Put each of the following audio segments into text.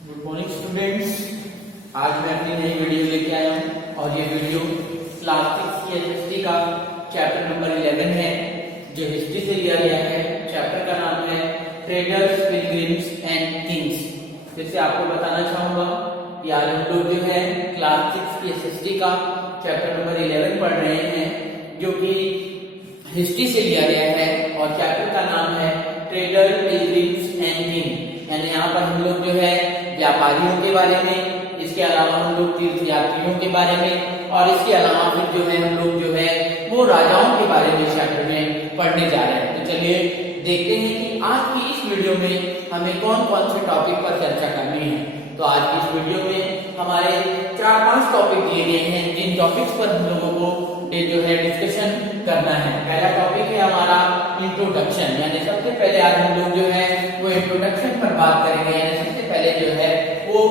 Good morning students. आज मैं अपनी नई वीडियो लेके आया हूँ और ये वीडियो क्लास 6 की एसएसटी का चैप्टर नंबर 11 है जो हिस्ट्री से लिया गया है। चैप्टर का नाम है ट्रेडर्स, पिलग्रिम्स एंड किंग्स। जैसे आपको बताना चाहूंगा कि आज हम लोग जो है क्लास 6 की एसएसटी का चैप्टर नंबर 11 पढ़ रहे हैं जो कि हिस्ट्री से लिया गया है और चैप्टर का नाम है ट्रेडर, पिलग्रिम्स एंड किंग्स। यानी यहाँ पर हम लोग जो है व्यापारियों के बारे में, इसके अलावा हम लोग तीर्थयात्रियों के बारे में और इसके अलावा फिर जो है हम लोग जो है वो राजाओं के बारे में चैप्टर में पढ़ने जा रहे हैं। तो चलिए देखते हैं कि आज की इस वीडियो में हमें कौन कौन से टॉपिक पर चर्चा करनी है। तो आज की इस वीडियो में हमारे 4-5 टॉपिक दिए गए हैं जिन टॉपिक्स पर हम लोगों को जो है डिस्कशन करना है। पहला टॉपिक है हमारा इंट्रोडक्शन, यानी सबसे पहले आज हम लोग जो है वो इंट्रोडक्शन पर बात करेंगे। यानी सबसे पहले जो है वो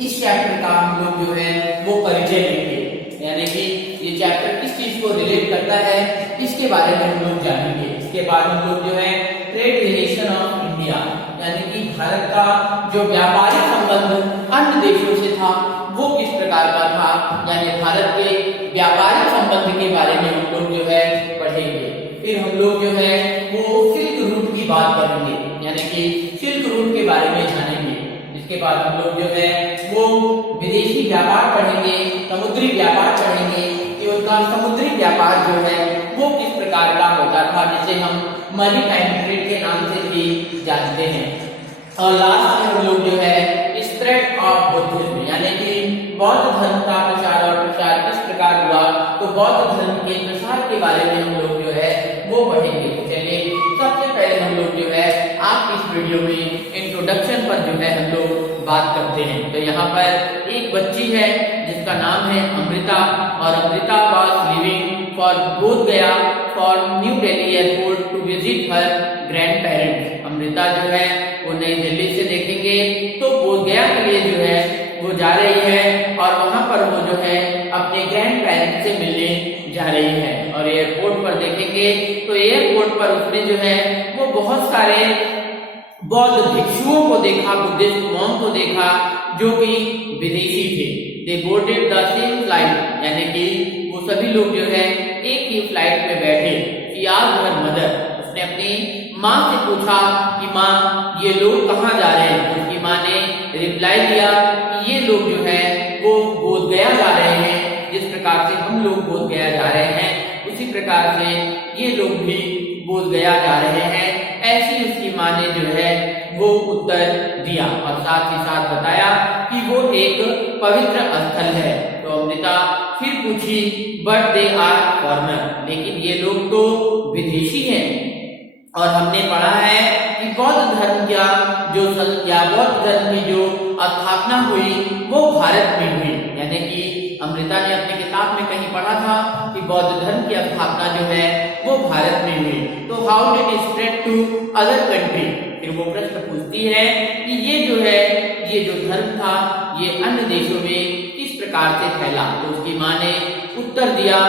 इस चैप्टर का हम लोग जो है वो परिचय लेंगे, यानी कि ये चैप्टर किस चीज को रिलेट करता है इसके बारे में हम लोग जानेंगे। इसके बाद हम लोग जो है ट्रेड रिलेशन ऑफ इंडिया, यानी कि भारत का जो व्यापारिक संबंध अन्य देशों से था वो किस प्रकार का था, यानी भारत के व्यापारिक संबंध के बारे में हम लोग जो है पढ़ेंगे। फिर हम लोग जो है वो सिल्क रूट की बात करेंगे, यानी कि सिल्क रूट के बारे में जानेंगे। इसके बाद हम लोग जो है वो विदेशी व्यापार पढ़ेंगे, समुद्री व्यापार पढ़ेंगे कि उनका समुद्री व्यापार जो है वो किस प्रकार का होता था, जिसे हम मैरीटाइम ट्रेड के नाम से भी जानते हैं। और लास्ट में हम लोग जो है स्प्रेड ऑफ बुद्धिज्म, यानी कि बौद्ध धर्म का प्रचार और प्रसार किस प्रकार हुआ, तो बौद्ध धर्म के प्रसार के बारे में हम लोग जो है वो पढ़ेंगे। चलिए सबसे पहले हम लोग जो है आज इस वीडियो में इंट्रोडक्शन पर जो है हम लोग बात करते हैं। तो यहाँ पर एक बच्ची है जिसका नाम है अमृता और Amrita was living for Bodh Gaya for new Delhi airport to visit her grand parents. Amrita जो है वो नई दिल्ली से देखेंगे तो बोध गया के लिए जो है वो जा रही है और वहां पर वो जो है अपने ग्रैंड पेरेंट्स से मिलने जा रही है। और एयरपोर्ट पर देखेंगे तो एयरपोर्ट पर उसने जो है वो बहुत सारे बौद्ध भिक्षुओं को देखा, बुद्धिस्ट मॉन्क को देखा जो कि विदेशी थे। दे बोर्डेड द सेम फ्लाइट, यानी कि वो सभी लोग जो है एक ही फ्लाइट में बैठे। शी आस्क्ड हर मदर, उसने अपनी माँ से पूछा कि माँ ये लोग कहाँ जा रहे हैं। उसकी माँ ने रिप्लाई दिया कि ये लोग जो है वो बोध गया जा रहे हैं, जिस प्रकार से हम लोग बोध गया जा रहे हैं उसी प्रकार से ये लोग भी बोध गया जा रहे हैं। ऐसी उसकी माँ ने जो है वो उत्तर दिया और साथ ही साथ बताया कि वो एक पवित्र स्थल है। तो अमृता फिर पूछी बट दे आर फॉरेनर, लेकिन ये लोग तो विदेशी हैं और हमने पढ़ा है कि बौद्ध धर्म का जो बौद्ध धर्म की जो स्थापना हुई वो भारत में हुई। यानी कि अमृता ने अपने किताब में कहीं पढ़ा था कि बौद्ध धर्म की स्थापना जो है वो भारत में हुई। तो how did it spread to other country. फिर वो प्रश्न पूछती है कि ये जो है ये जो धर्म था ये अन्य देशों में किस प्रकार से फैला। तो उसकी माँ ने उत्तर दिया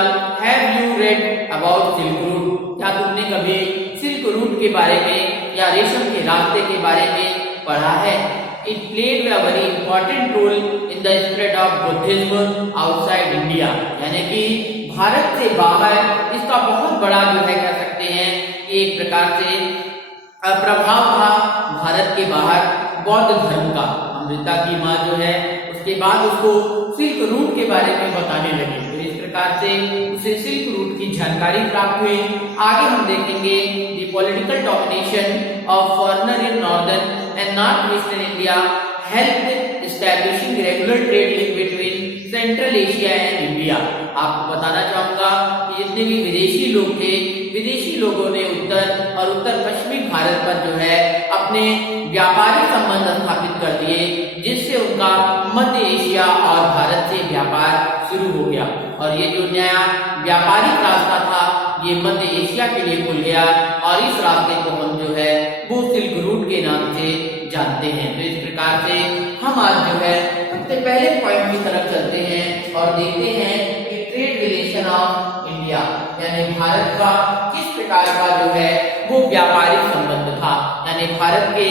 have you read about silk route, क्या तुमने कभी सिल्क रूट के बारे में या रेशम के रास्ते के बारे में पढ़ा है। It played a very important role in the spread of Buddhism outside India, यानी कि भारत से बाहर इसका बहुत बड़ा जो है कह सकते हैं एक प्रकार से प्रभाव था भारत के बाहर बौद्ध धर्म का। अमृता की माँ जो है उसके बाद उसको सिल्क रूट के बारे में बताने लगी। तो इस प्रकार से उसे सिल्क रूट की जानकारी प्राप्त हुई। आगे हम देखेंगे the political domination of foreigner in northern and north eastern India helped establishing regular trade link between central Asia and India. आपको बताना चाहूंगा कि जितने भी विदेशी लोग थे, विदेशी लोगों ने उत्तर और उत्तर पश्चिमी भारत पर जो है अपने व्यापारिक संबंध स्थापित कर दिए, जिससे उनका मध्य एशिया और भारत से व्यापार शुरू हो गया। और ये जो नया व्यापारिक रास्ता था ये मध्य एशिया के लिए खुल गया और इस रास्ते को हम जो है वो सिल्क रूट के नाम से जानते हैं। तो इस प्रकार से हम आज जो है सबसे पहले पॉइंट की तरफ चलते हैं और देखते हैं कि ट्रेड रिलेशन ऑफ इंडिया, यानी भारत का किस प्रकार का जो है वो व्यापारिक संबंध था। यानी भारत के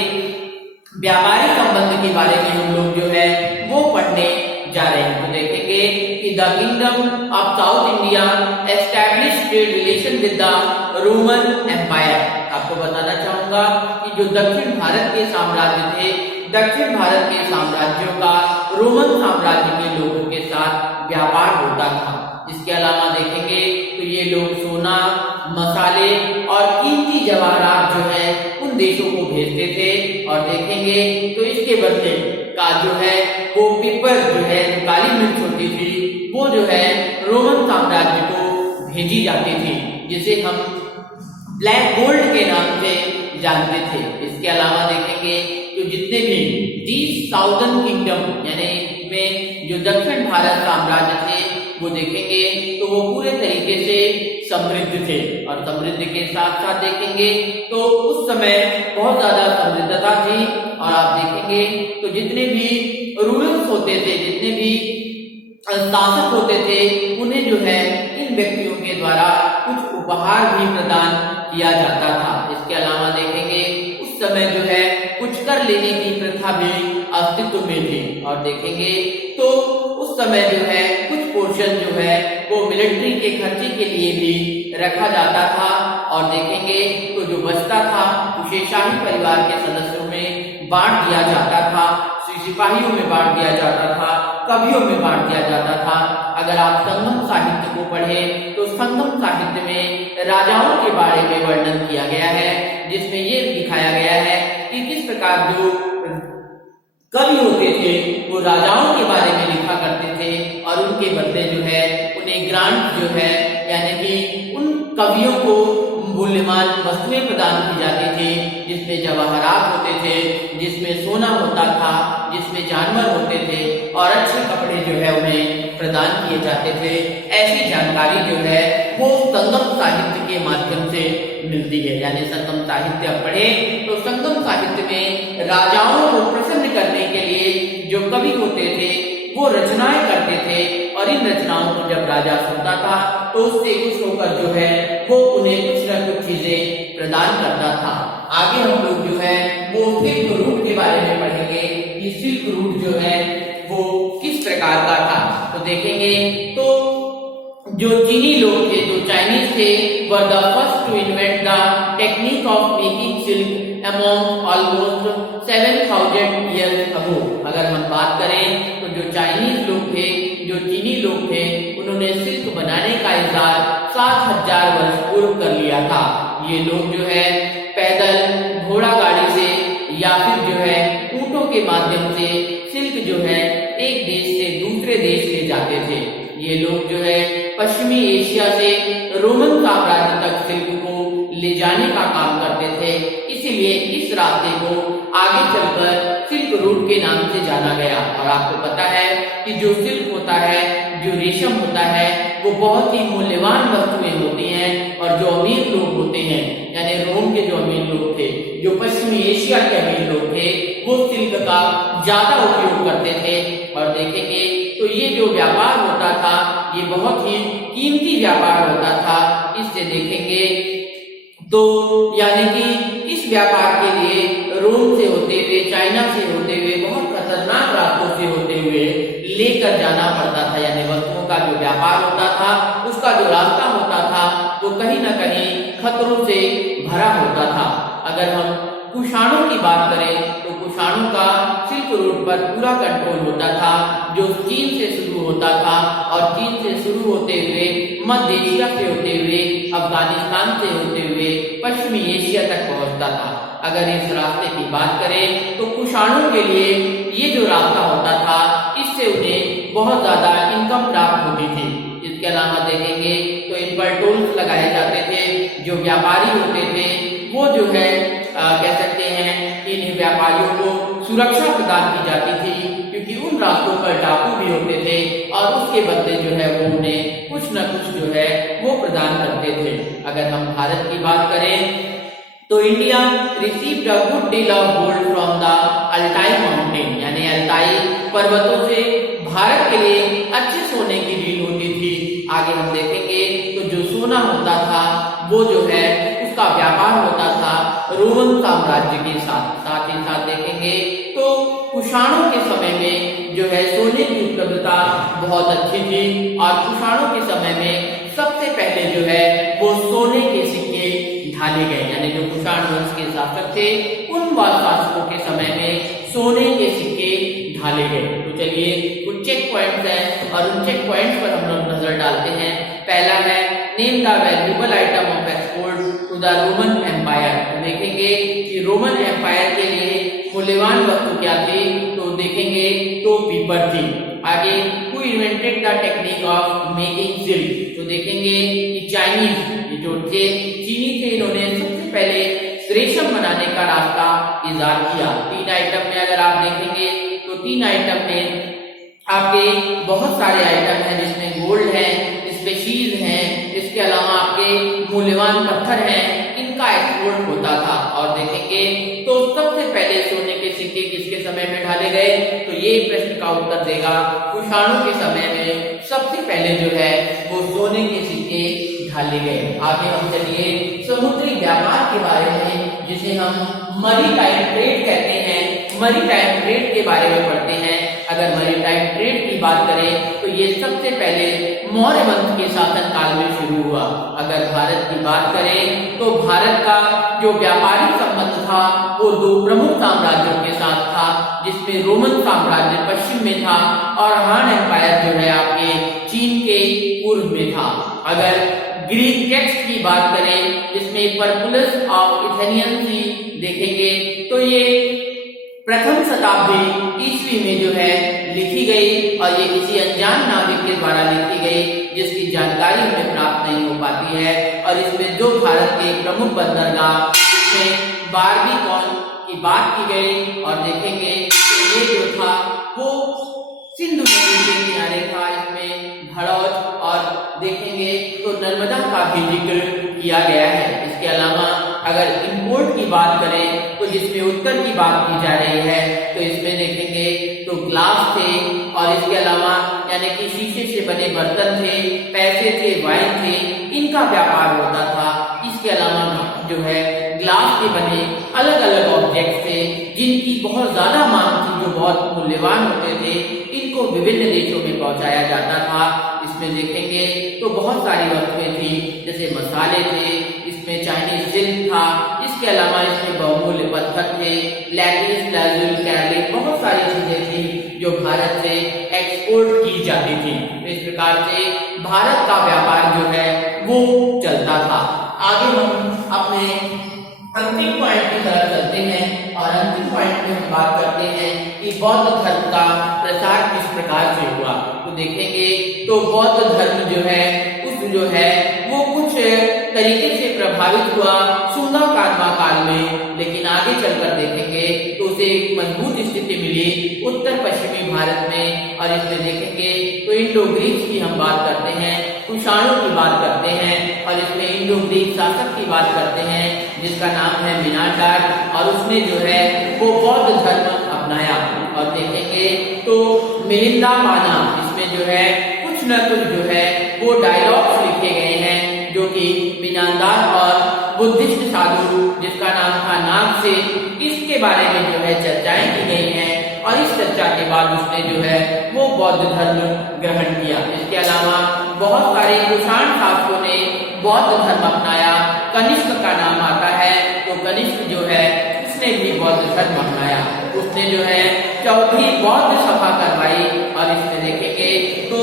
व्यापारिक संबंध के बारे में हम लोग जो है वो पढ़ने जा रहे हैं। तो देखेंगे कि the kingdom of south India establish trade relation with the Roman empire. आपको बताना चाहूंगा कि जो दक्षिण भारत के साम्राज्य थे, दक्षिण भारत के साम्राज्यों का रोमन साम्राज्य के लोगों के साथ व्यापार होता था। इसके अलावा देखेंगे तो ये लोग सोना, मसाले और कीमती जवाहरात जो है उन देशों को भेजते थे। और देखेंगे तो इसके बदले का जो है वो पेपर जो है, काली मिर्च होती थी, वो जो है रोमन साम्राज्य को भेजी जाती थी, जिसे हम ब्लैक गोल्ड के नाम से जानते थे। इसके अलावा देखेंगे तो जितने भी 10 साउदर्न किंगडम यानी में जो दक्षिण भारत साम्राज्य थे वो देखेंगे तो वो पूरे तरीके से समृद्ध थे। और समृद्ध के साथ साथ देखेंगे तो उस समय बहुत ज्यादा समृद्धता थी। और आप देखेंगे तो जितने भी रूलर्स होते थे, जितने भी शासक होते थे, उन्हें जो है इन व्यक्तियों के द्वारा कुछ उपहार भी प्रदान किया जाता था। इसके अलावा देखेंगे उस समय जो है कुछ कर लेने की प्रथा भी अस्तित्व में थी। और देखेंगे तो उस समय जो है कुछ पोर्शन जो है वो मिलिट्री के खर्चे के लिए भी रखा जाता था। और देखेंगे तो जो बचता था उसे शाही परिवार के सदस्यों में बांट दिया जाता था, सिपाहियों में बांट दिया जाता था, कवियों में बांट दिया जाता था। अगर आप संगम साहित्य को पढ़ें तो संगम साहित्य में राजाओं के बारे में वर्णन किया गया है, जिसमें ये दिखाया गया है कि किस प्रकार जो कवि होते थे वो राजाओं के बारे में लिखा करते थे और उनके बदले जो है उन्हें ग्रांट जो है यानी कि उन कवियों को मूल्यवान वस्तुएं प्रदान की जाती थी, जिसमें जवाहरात होते थे, जिसमें सोना होता था, जिसमें जानवर होते थे और अच्छे कपड़े जो है उन्हें प्रदान किए जाते थे। ऐसी जानकारी जो है वो संगम साहित्य के माध्यम से मिलती है। यानी संगम साहित्य आप पढ़े तो संगम साहित्य में राजाओं को प्रसन्न करने के लिए जो कवि होते थे वो रचनाएं करते थे। और इन रचनाओं को जब राजा सुनता था तो उससे खुश होकर जो है वो उन्हें कुछ न कुछ चीजें प्रदान करता था। आगे हम लोग जो है वो सिल्क रूट के बारे में पढ़ेंगे कि सिल्क रूट जो है वो किस प्रकार का था। तो देखेंगे तो जो चीनी लोग थे, जो चाइनीज थे, were the first to invent the technique of making silk among almost 7000 years ago. अगर हम बात करें तो जो चाइनीज लोग थे, जो चीनी लोग थे, उन्होंने सिल्क बनाने का इजाद 7000 वर्ष पूर्व कर लिया था। ये लोग जो है पैदल, घोड़ा गाड़ी से या फिर जो है ऊंटों के माध्यम से सिल्क जो है एक देश से दूसरे देश ले जाते थे। ये लोग जो है पश्चिमी एशिया से रोमन साम्राज्य तक सिल्क को ले जाने का काम करते थे। इसीलिए इस रास्ते को आगे चलकर सिल्क रूट के नाम से जाना गया। और आपको पता है कि जो सिल्क होता है, जो रेशम होता है, वो बहुत ही मूल्यवान वस्तुएं होती हैं। और जो अमीर लोग होते हैं यानी रोम के जो अमीर लोग थे, जो पश्चिमी एशिया के अमीर लोग थे, वो सिल्क का ज्यादा उपयोग करते थे। और देखेंगे तो ये जो व्यापार होता था ये बहुत ही कीमती व्यापार होता था। इससे देखेंगे तो यानी कि इस व्यापार के लिए रोम से होते हुए, चाइना से होते हुए, बहुत खतरनाक रास्तों से होते हुए लेकर जाना पड़ता था। यानी वस्तुओं का जो व्यापार होता था उसका जो रास्ता होता था वो कहीं ना कहीं खतरों से भरा होता था। अगर हम कुषाणों की बात करें तो कुषाणों का सिल्क रूट पर पूरा कंट्रोल होता था, जो चीन से शुरू होता था और चीन से शुरू होते हुए मध्य एशिया से होते हुए, अफगानिस्तान से होते हुए पश्चिमी एशिया तक पहुंचता था। अगर इस रास्ते की बात करें तो कुषाणों के लिए ये जो रास्ता होता था इससे उन्हें बहुत ज्यादा इनकम प्राप्त होती थी। इसके अलावा देखेंगे तो इन पर टोल्स लगाए जाते थे। जो व्यापारी होते थे वो जो है कह सकते हैं इन व्यापारियों को सुरक्षा प्रदान की जाती थी, क्योंकि उन रास्तों पर डाकू भी होते थे और उसके बदले जो है वो उन्हें कुछ न कुछ जो है वो प्रदान करते थे। अगर हम भारत की बात करें तो India received a good deal of gold from the Altai mountain, यानी अल्टाई पर्वतों से भारत के लिए अच्छे सोने की डील होती थी। आगे हम देखेंगे तो जो सोना होता था वो जो है उसका व्यापार होता था रोमन साम्राज्य के साथ ही साथ देखेंगे तो कुषाणों के समय में जो है सोने की उपलब्धता बहुत अच्छी थी और कुषाणों के समय में सबसे पहले जो है वो सोने के सिक्के ढाले गए, यानी जो कुषाण वंश के शासक थे उन शासकों के समय में सोने के सिक्के ढाले गए। तो चलिए कुछ चेक पॉइंट्स हैं और उन चेक पॉइंट्स पर हम लोग नजर डालते हैं। पहला है name the valuable item of export to the Roman empire. तो देखेंगे कि रोमन एम्पायर के लिए मूल्यवान वस्तु क्या थी, तो देखेंगे तो पीपर थी। आगे who invented the technique of making silk. तो देखेंगे कि चाइनीज जो थे चीनी थे, इन्होंने सबसे पहले रेशम बनाने का रास्ता इजाद किया। 3 आइटम में अगर आप देखेंगे तो 3 आइटम में आपके बहुत सारे आइटम हैं जिसमें गोल्ड है, स्पेशीज हैं, इसके अलावा आपके मूल्यवान पत्थर हैं, इनका एक्सपोर्ट होता था। और देखेंगे तो सबसे पहले सोने के सिक्के किसके समय में ढाले गए, तो ये प्रश्न का उत्तर देगा कुषाणों के समय में सबसे पहले जो है वो सोने के सिक्के ढाले गए। आगे हम चलिए समुद्री व्यापार के बारे में, जिसे हम मरीटाइम ट्रेड कहते हैं, मरीटाइम ट्रेड के बारे में पढ़ते हैं। अगर मरीटाइम ट्रेड की बात करें तो ये सबसे पहले मौर्य वंश के शासन काल में शुरू हुआ। अगर भारत की बात करें तो भारत का जो व्यापारिक संबंध था वो 2 प्रमुख साम्राज्यों के साथ था, जिसमें रोमन साम्राज्य पश्चिम में था और हान एम्पायर जो है आपके चीन के पूर्व में था। अगर ग्रीक टेक्स्ट की बात करें जिसमें परपुलस ऑफ एथेनियन देखेंगे तो ये प्रथम शताब्दी ईस्वी में जो है लिखी गई और ये किसी अनजान नाविक के द्वारा लिखी गई जिसकी जानकारी हमें प्राप्त नहीं हो पाती है। और इसमें जो भारत के प्रमुख बंदरगाह जिसमें बारबीकॉन की बात की गई और देखेंगे तो ये जो था वो सिंधु नदी के किनारे था, इसमें भड़ौच और देखेंगे तो नर्मदा का भी जिक्र किया गया है। इसके अलावा अगर इंपोर्ट की बात करें तो जिसमें उत्तर की बात की जा रही है तो इसमें देखेंगे तो ग्लास थे और इसके अलावा यानी कि शीशे से बने बर्तन थे, पैसे थे, वाइन थे, इनका व्यापार होता था। इसके अलावा जो है ग्लास के बने अलग अलग ऑब्जेक्ट थे जिनकी बहुत ज्यादा मांग थी, जो बहुत मूल्यवान होते थे, इनको विभिन्न देशों में पहुंचाया जाता था। इसमें देखेंगे तो बहुत सारी वस्तुएं थी, जैसे मसाले थे, इसमें चाइनीज सिल्क था, इसके अलावा इसमें बहुमूल्य पत्थर थे, लैटिस, लाजुल, कैरलिक, बहुत सारी चीजें थी जो भारत से एक्सपोर्ट की जाती थी। तो इस प्रकार से भारत का व्यापार जो है वो चलता था। आगे हम अपने अंतिम पॉइंट की तरफ चलते हैं और अंतिम पॉइंट में हम बात करते हैं कि बौद्ध धर्म का प्रसार किस प्रकार से हुआ। तो देखेंगे तो बौद्ध धर्म जो है वो कुछ तरीके से प्रभावित हुआ सुंदरकांडा काल में, लेकिन आगे चलकर देखेंगे तो उसे एक मजबूत स्थिति मिली उत्तर पश्चिमी भारत में। और इसमें देखेंगे तो इंडो ग्रीक की हम बात करते हैं, कुषाणों की बात करते हैं और इसमें इंडो ग्रीक शासक की बात करते हैं जिसका नाम है मिनांडर, और उसने जो है वो बौद्ध धर्म अपनाया। और देखेंगे तो मिलिंदा पाना, इसमें जो है कुछ न कुछ जो है वो डायलॉग्स लिखे गए हैं जो कि मिनांडर और बुद्धिस्ट साधु जिसका नाम था नाग से, इसके बारे में जो है चर्चाएं की गई हैं और इस चर्चा के बाद उसने जो है वो बौद्ध धर्म ग्रहण किया। इसके अलावा बहुत सारे कुषाण शासकों ने बौद्ध धर्म अपनाया। कनिष्क का नाम आता है तो कनिष्क जो है उसने भी बौद्ध धर्म अपनाया। उसने जो है चौथी बौद्ध सभा करवाई और इसमें देखेंगे तो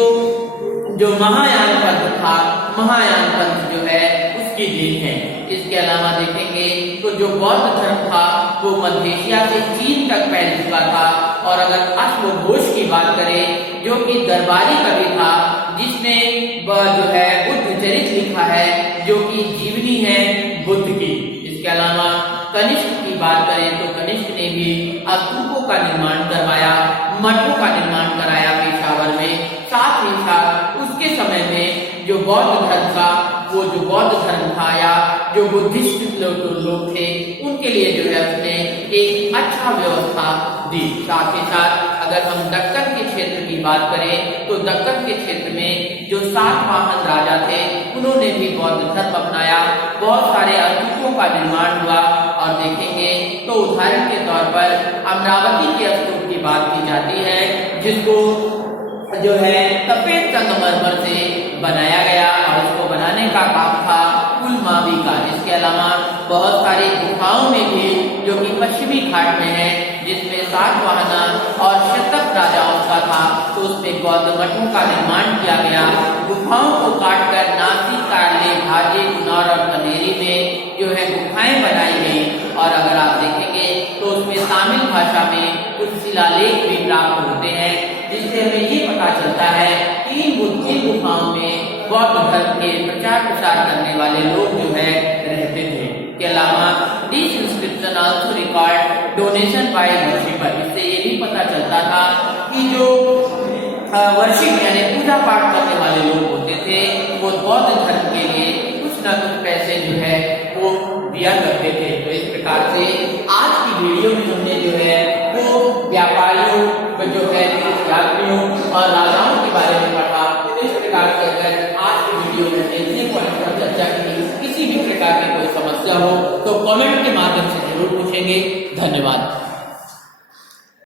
जो महायान पंथ था, महायान पंथ जो है उसकी देन है। इसके अलावा देखेंगे तो जो बौद्ध धर्म था वो मध्य एशिया से चीन तक फैल चुका था। और अगर अश्वघोष की बात करें जो कि दरबारी कवि था जिसने जो है बुद्ध चरित लिखा है जो कि जीवनी है बुद्ध की। इसके अलावा कनिष्क की बात करें तो कनिष्क ने भी स्तूपों का निर्माण करवाया, मठों का निर्माण कराया पेशावर में। साथ ही साथ उसके समय में जो बौद्ध धर्म का वो जो बौद्ध धर्म था या जो बुद्धिस्ट लोग थे उनके लिए जो है उसने एक अच्छा व्यवस्था दी। साथ ही साथ अगर हम दक्कन के क्षेत्र की बात करें तो दक्कन के क्षेत्र में जो सातवाहन राजा थे उन्होंने भी बौद्ध धर्म अपनाया। बहुत सारे स्तूपों का निर्माण हुआ और देखेंगे तो उदाहरण के तौर पर अमरावती के स्तूप की बात की जाती है, जिसको जो है सफेद संगमरमर से बनाया गया और इसको बनाने का काम था कुलमावी का। इसके अलावा बहुत सारी गुफाओं में भी जो कि पश्चिमी घाट में है, जिसमें सातवाहना और शतक राजाओं का था, तो उसमें बौद्ध मठों का निर्माण किया गया। गुफाओं को काटकर नासिक, कार्ले, भाजे, गुनार और कनेरी में जो है गुफाएं बनाई गई। और अगर आप देखेंगे तो उसमें तमिल भाषा में कुछ शिलालेख भी प्राप्त होते हैं, जिससे हमें ये पता चलता है कि इन गुफाओं में बौद्ध धर्म के प्रचार प्रसार करने वाले लोग जो है रहते थे। के अलावा this inscription also record donation by worshipper. इससे ये भी पता चलता था कि जो वर्शिप यानी पूजा पाठ करने वाले लोग होते थे वो बौद्ध धर्म के लिए कुछ ना कुछ पैसे जो है वो दिया करते थे। तो इस प्रकार से आज की वीडियो में हमने जो है वो व्यापारियों जो है यात्रियों और राजाओं के बारे में पढ़ा। इस प्रकार से अगर आज की वीडियो में देखने पॉइंट पर चर्चा की किसी भी प्रकार की कोई समस्या हो तो कमेंट के माध्यम से जरूर पूछेंगे। धन्यवाद।